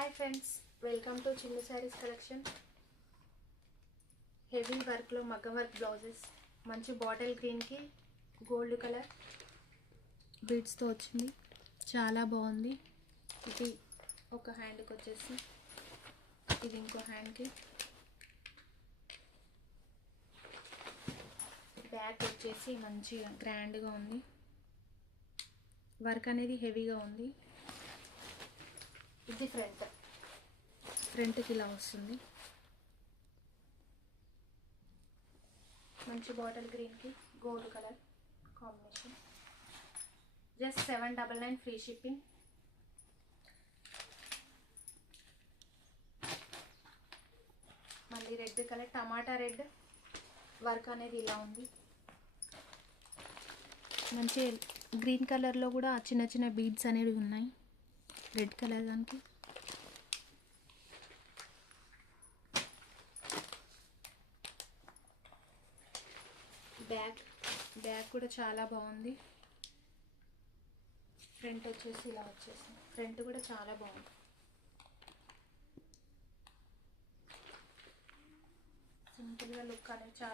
Hi friends, welcome to Chinnu saris collection. Heavy వర్క్లో మగ్గం work blouses, మంచి బాటిల్ గ్రీన్కి గోల్డ్ కలర్ బీడ్స్తో వచ్చింది. చాలా బాగుంది. ఇది ఒక హ్యాండ్కి వచ్చేసి, ఇది ఇంకో హ్యాండ్కి. బ్యాక్ వచ్చేసి మంచిగా గ్రాండ్గా ఉంది. వర్క్ అనేది హెవీగా ఉంది. ఇది ఫ్రంట్కి ఇలా వస్తుంది. మంచి బాటిల్ గ్రీన్కి gold colour combination. Just 799 free shipping. మళ్ళీ రెడ్ కలర్, టమాటా రెడ్ వర్క్ అనేది ఇలా ఉంది. మంచి గ్రీన్ కలర్లో కూడా చిన్న చిన్న బీడ్స్ అనేవి ఉన్నాయి. రెడ్ కలర్ దానికి బ్యాక్ కూడా చాలా బాగుంది. ఫ్రంట్ వచ్చేసి ఇలా వచ్చేసింది. ఫ్రంట్ కూడా చాలా బాగుంది. సింపుల్గా లుక్ అనేది చాలా